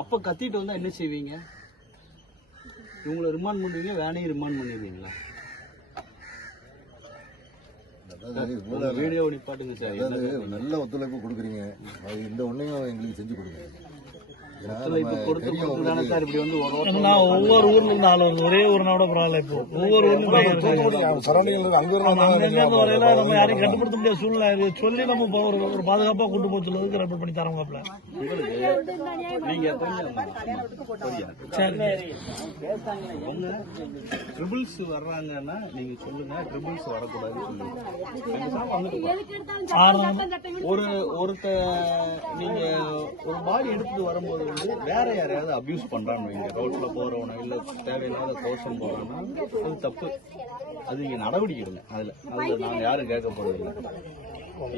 அப்ப கத்திட்டு வந்தா என்ன செய்வீங்க? இவங்களை ரிமாண்ட் பண்ணுவீங்க வேனையும் ரிமாண்ட் பண்ணிடுவீங்களா வீடியோ நிப்பாட்டுங்க சார். நல்ல ஒத்துழைப்பு கொடுக்குறீங்க. இந்த ஒன்றையும் எங்களுக்கு செஞ்சு கொடுங்க. வந்து ஒவ்வொரு ஊர்ல இருந்து ஆள் வருது ஒரே ஊர்னோட பரவாயில்ல இப்போ. ஒவ்வொரு இருந்து நம்ம யாரையும் கட்டுப்படுத்த முடியாத சூழ்நிலை. சொல்லி நம்ம ஒரு பாதுகாப்பா கூட்டு போக சொல்லுறதுக்கு ரெஃபர் பண்ணி அவங்க ட்ரிபிள்ஸ் வர்றாங்கன்னா நீங்க சொல்லுங்க. ட்ரிபிள்ஸ் வரக்கூடாது சொல்லுங்க. ஒரு ஒருத்த நீங்க ஒரு பாடி எடுத்துட்டு வரும்போது வந்து வேற யாரையாவது அபியூஸ் பண்றான்னு வைங்க. ரோட்ல போறவன இல்ல தேவையில்லாத கோஷம் போறான்னா அது தப்பு. அது நீங்க நடவடிக்கை இல்லை அதுல அதுல நாங்க யாரும் கேட்க போறது இல்லை.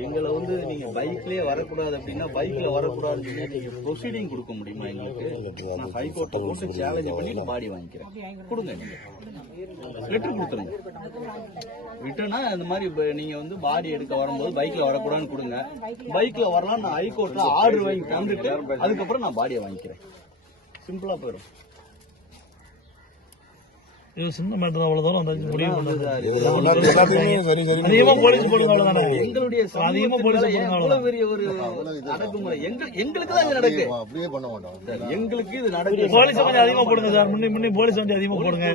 எங்களை வந்து நீங்க பைக்லயே வரக்கூடாது அப்படின்னா பைக்ல வரக்கூடாதுன்னு நீங்க ப்ரொசீடிங் கொடுக்க முடியுமா எங்களுக்கு? நான் ஹைகோர்ட்டை போட்டு சேலஞ்ச் பண்ணிட்டு பாடி வாங்கிக்கிறேன். கொடுங்க நீங்க. லெட்டர் கொடுத்துருங்க. விட்டுனா இந்த மாதிரி நீங்க வந்து பாடி எடுக்க வரும்போது பைக்ல வரக்கூடாதுன்னு கொடுங்க. பைக்ல வரலாம் நான் ஹைகோர்ட்ல ஆர்டர் வாங்கி தந்துட்டு அதுக்கப்புறம் நான் பாடியை வாங்கிக்கிறேன். சிம்பிளா போயிடும். இது சின்ன மேட்டர் அவ்வளவு தூரம் அந்த முடிவு பண்ணது எல்லாத்துக்குமே சரி சரி அதிகமா போலீஸ் போடுங்க அவ்வளவுதானே எங்களுடைய அதிகமா சமூகத்தின் போலீஸ் மேல போடுங்க எவ்வளவு பெரிய ஒரு அடக்குமுறை எங்க எங்களுக்கு தான் இது நடக்கு. அப்படியே பண்ண மாட்டோம் எங்களுக்கு இது நடக்கு. போலீஸ் கொஞ்சம் அதிகமா போடுங்க சார். முன்னி முன்னி போலீஸ் வண்டி அதிகமா போடுங்க.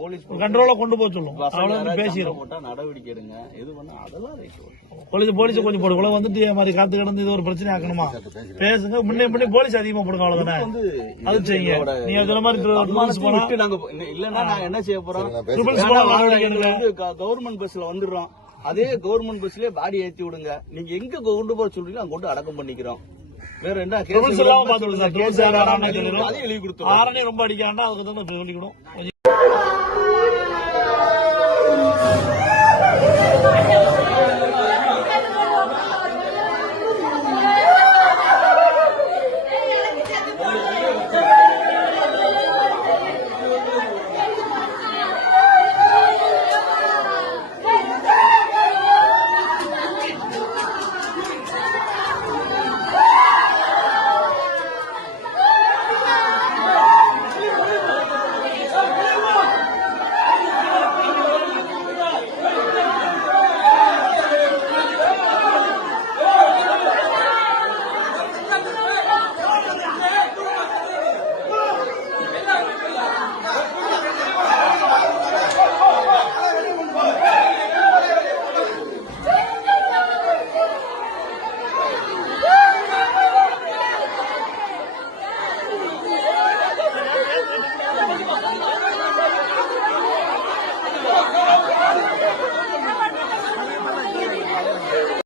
போலீஸ் கண்ட்ரோலா கொண்டு போக சொல்லும். நடவடிக்கை எடுங்க. எது பண்ணா அதெல்லாம் ரைட் போலீஸ் போலீஸ் கொஞ்சம் போடு. கூட வந்துட்டு மாதிரி காத்து கிடந்து இது ஒரு பிரச்சனை ஆக்கணுமா? பேசுங்க. முன்னே முன்னே போலீஸ் அதிகமா போடுங்க அவ்வளவுதானே? வந்து அது செய்யுங்க. நீங்க சொன்ன மாதிரி போனா இல்லன்னா நாங்க என்ன செய்ய போறோம்? கவர்மெண்ட் பஸ்ல வந்துடுறோம். அதே கவர்மெண்ட் பஸ்லயே பாடி ஏத்தி விடுங்க. நீங்க எங்க கொண்டு போக சொல்றீங்க அங்க கொண்டு அடக்கம் பண்ணிக்கிறோம். வேற என்ன ட்ரிபிள்ஸ் எல்லாம் பாத்துக்கணும் சார். கொடுத்துருவோம். ஆரணி ரொம்ப அடிக்காண்டா அதுக்கு தான் சொல்லிக்கணும்.